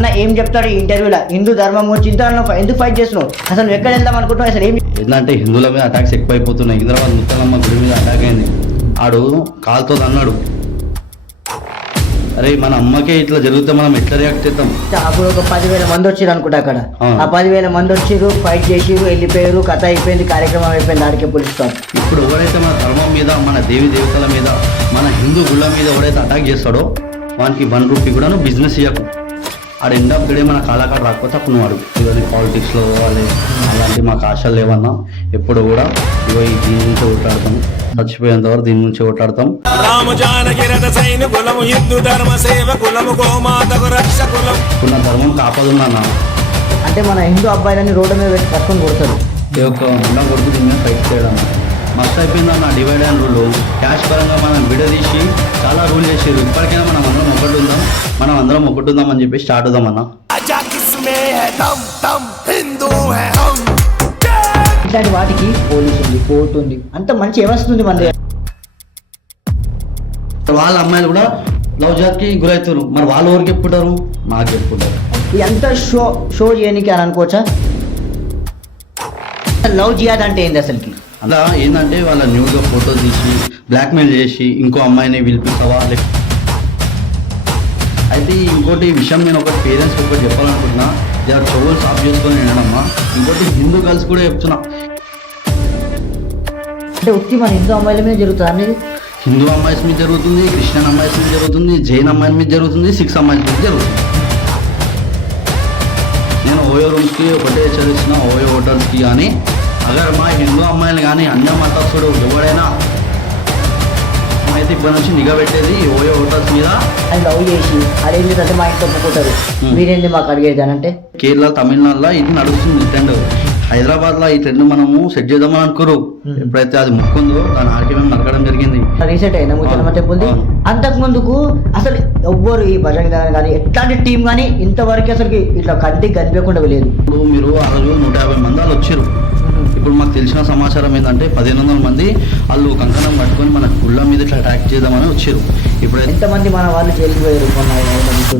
అన్న ఏం చెప్తాడు ఈ ఇంటర్వ్యూలో? హిందూ ధర్మం గురించి ఇంత ఎందుకు ఫైట్ చేస్తున్నావు? అసలు నువ్వు ఎక్కడ వెళ్దాం అనుకుంటున్నావు? అసలు ఏం ఏంటంటే హిందువుల మీద అటాక్స్ ఎక్కువైపోతున్నాయి. హైదరాబాద్ ముత్తలమ్మ గుడి మీద అటాక్ అయింది. ఆడు కాలుతో అన్నాడు, అరే మన అమ్మకే ఇట్లా జరిగితే మనం ఎట్లా రియాక్ట్ చేద్దాం? అప్పుడు ఒక 10,000 మంది వచ్చారు అనుకుంటా. అక్కడ ఆ 10,000 మంది వచ్చిర్రు, ఫైట్ చేసిర్రు, వెళ్ళిపోయారు, కథ అయిపోయింది, కార్యక్రమం అయిపోయింది, ఆడికే పిలుస్తాం. ఇప్పుడు ఎవరైతే మన ధర్మం మీద, మన దేవి దేవతల మీద, మన హిందూ గుళ్ళ మీద ఎవరైతే అటాక్ చేస్తాడో వానికి 1 రూపీ కూడా నువ్వు బిజినెస్ ఇవ్వకు. ఆడ ఎండ్ ఆఫ్ ద డే మన కాలాకాడ రాకపోతే అప్పుడు నువ్వు అడుగు. ఇవన్నీ పాలిటిక్స్లో పోవాలి అలాంటి మాకు ఆశలు లేవన్నా. ఎప్పుడు కూడా ఇగో ఈ దీని నుంచి ఓట్లాడతాం, చచ్చిపోయేంత వరకు దీని నుంచి ఓట్లాడతాం. ఇప్పుడు నా ధర్మం కాపాదున్నా. అంటే మన హిందూ అబ్బాయిలని రోడ్డు మీద పెట్టి పట్టుకొని కొడతారు. ఈ యొక్క ఉండ కొడుకు దీని మీద ఫైట్ చేయడం మస్తు అయిపోయిందన్న. డివైడ్ అండ్ రూల్ క్యాష్ పరంగా మనం విడదీసి చాలా రూల్ చేసారు. ఇప్పటికైనా మనం అందరం ఒకటి ఉందాం అని చెప్పి స్టార్ట్ అవుదాం అన్న. ఇట్లాంటి వాటికి పోలీసు ఉంది, కోర్టు ఉంది, అంత మంచి వ్యవస్థ ఉంది మన దగ్గర. వాళ్ళ అమ్మాయిలు కూడా లవ్ జాత్కి గురవుతారు. మరి వాళ్ళు ఎవరికి చెప్పుకుంటారు? మాకు చెప్పుకుంటారు. ఎంత షో చేయడానికి అని అనుకోవచ్చా? లవ్ జియాద్ అంటే ఏంది అసలుకి? అలా ఏంటంటే వాళ్ళ న్యూడ్గా ఫోటో తీసి బ్లాక్మెయిల్ చేసి ఇంకో అమ్మాయిని పిలిపిస్తావా. అయితే ఇంకోటి విషయం నేను ఒకటి పేరెంట్స్కి ఒకటి చెప్పాలనుకుంటున్నా, జర చెవులు సాఫ్ చేసుకొని వినడమ్మా. ఇంకోటి హిందూ గర్ల్స్ కూడా చెప్తున్నా, అంటే ఉత్తి మన హిందూ అమ్మాయిల మీద జరుగుతుంది అనేది. హిందూ అమ్మాయిస్ మీద జరుగుతుంది, క్రిస్టియన్ అమ్మాయిస్ మీద జరుగుతుంది, జైన్ అమ్మాయిల మీద జరుగుతుంది, సిక్స్ అమ్మాయిల మీద జరుగుతుంది. నేను ఓయో రూమ్స్కి ఒకటే హెచ్చరిస్తున్నా, ఓయో హోటల్స్కి కానీ అగర్ మా హిందూ అమ్మాయిలు కానీ అన్య మతస్థుడు ఎవడైనా అయితే ఇప్పటి నుంచి నిఘా పెట్టేది ఓయో హోటల్స్ మీద. అది లవ్ చేసి అదేంటంటే మా ఇంట్లో ఒప్పుకుంటారు, మీరేంటి మాకు అడిగేది అని అంటే. కేరళ, తమిళనాడులో ఇది నడుస్తుంది ట్రెండ్. హైదరాబాద్లో ఈ ట్రెండ్ మనము సెట్ చేద్దామని అనుకోరు. ఎప్పుడైతే అది ముక్కుందో దాని ఆడికి మేము నరకడం జరిగింది. రీసెంట్ అయినా ముచ్చలమ్మ టెంపుల్. అంతకు ముందుకు అసలు ఎవ్వరు ఈ భజన కానీ ఎట్లాంటి టీం కానీ ఇంతవరకు అసలు ఇట్లా కంటికి కనిపించకుండా లేదు. ఇప్పుడు మీరు ఆ రోజు 150 మంది వాళ్ళు వచ్చారు. ఇప్పుడు మాకు తెలిసిన సమాచారం ఏంటంటే 1500 మంది వాళ్ళు కంకణం పట్టుకొని మన గుళ్ళ మీద ఇట్లా అటాక్ చేద్దామని వచ్చారు. ఇప్పుడు ఎంతమంది మన వాళ్ళు జైలుకి పోయారు?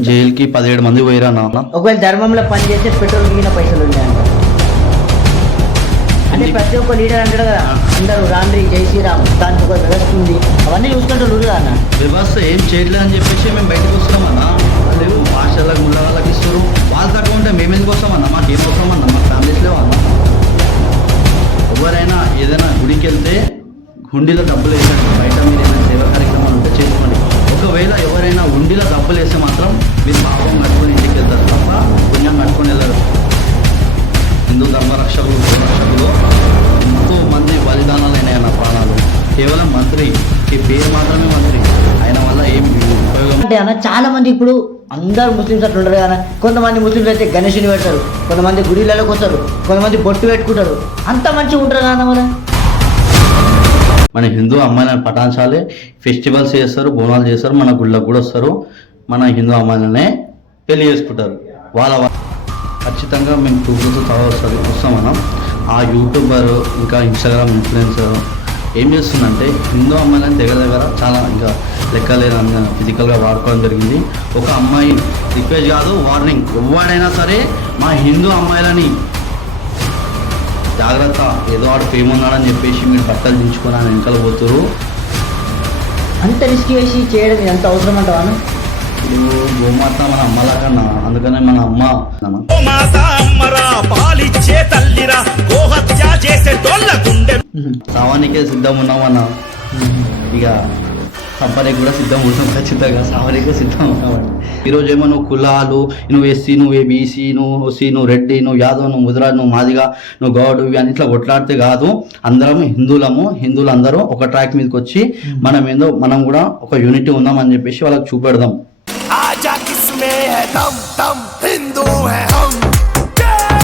జైలుకి 17 మంది పోయారా నాన్న. ఒకవేళ ధర్మంలో పని చేస్తే పెట్రోల్ మిగిలిన పైసలు ఉన్నాయంట. అంటే ప్రతి ఒక్క లీడర్ అంటాడు కదా, అందరూ రాండ్రి జై శ్రీరామ్, దానికి ఒక వ్యవస్థ ఉంది, అవన్నీ చూసుకుంటారు అన్న. వ్యవస్థ ఏం చేయట్లేదు అని చెప్పేసి మేము బయటకు వస్తున్నామన్నా. వాళ్ళు భాషలకు ముళ్ళ వాళ్ళకి ఇస్తారు. వాళ్ళు తక్కువ ఉంటే మేము ఎందుకు వస్తామన్నా? మాకు ఏం అవసరం అన్న? మా ఫ్యామిలీస్ లేవు అన్న. ఎవరైనా ఏదైనా గుడికి వెళ్తే హుండీలో డబ్బులు వేసండి. బయట మీరు ఏదైనా సేవా కార్యక్రమాలు ఉంటే చేసుకోండి. ఒకవేళ ఎవరైనా హుండీలో డబ్బులు వేస్తే మాత్రం మీరు పాపం కట్టుకొని ఇంటికి వెళ్తారు తప్ప పుణ్యం కట్టుకొని వెళ్ళరు. హిందూ ధర్మ రక్షకులు ఎంతో మంది బలిదానాలు అయినాయి నా ప్రాణాలు. కేవలం మంత్రి ఈ పేరు మాత్రమే మంత్రి, ఆయన వల్ల ఏం ఉపయోగం అంటే అన్న. చాలా మంది ఇప్పుడు అందరు ముస్లిమ్స్ అట్లా ఉండరు కదా. కొంతమంది ముస్లిమ్స్ అయితే గణేషుని పెడతారు, కొంతమంది గుడిలలోకి వస్తారు, కొంతమంది బొట్టు పెట్టుకుంటారు. అంత మంచిగా ఉంటారు కదా మన మన హిందూ అమ్మాయిలను పటాన్చాలే ఫెస్టివల్స్ చేస్తారు, బోనాలు చేస్తారు, మన గుళ్ళకు కూడా వస్తారు. మన హిందూ అమ్మాయిలనే పెళ్లి చేసుకుంటారు. వాళ్ళ ఖచ్చితంగా మేము చూపుతూ వస్తాం మనం. ఆ యూట్యూబర్ ఇంకా ఇన్స్టాగ్రామ్ ఇన్ఫ్లుయెన్సర్ ఏం చేస్తుందంటే హిందూ అమ్మాయిలని దగ్గర చాలా ఇంకా లెక్కలేని ఫిజికల్గా వాడుకోవడం జరిగింది. ఒక అమ్మాయి రిక్వెస్ట్ కాదు, వార్నింగ్, ఎవడైనా సరే మా హిందూ అమ్మాయిలని జాగ్రత్త, ఏదో ఆడు ఫేమ్ ఉన్నాడని చెప్పేసి మీరు బట్టలు దించుకొని ఆయన వెనకాల పోతురు. అంత రిస్క్ చేసి చేయడం ఎంత అవసరం అంటావా? ఇప్పుడు గోమాత మన అమ్మలాగా, అందుకనే మన అమ్మ సావానికే సిద్ధం ఉన్నామన్నా. ఇక సంపనికి కూడా సిద్ధం ఉంటాం, ఖచ్చితంగా సావనికే సిద్ధం ఉన్నామండి. ఈరోజు ఏమో నువ్వు కులాలు, నువ్వు ఎస్సీ, నువ్వు బీసీ, నువ్వు ఓసీ, నువ్వు రెడ్డి, నువ్వు యాదవ్, నువ్వు ముద్రాజ్, నువ్వు మాదిగా, నువ్వు గౌడ్, ఇవి అన్నిట్లో కొట్లాడితే కాదు. అందరం హిందువులు అందరూ ఒక ట్రాక్ మీదకి వచ్చి మనం కూడా ఒక యూనిటీ ఉందాం అని చెప్పేసి వాళ్ళకి చూపెడదాం.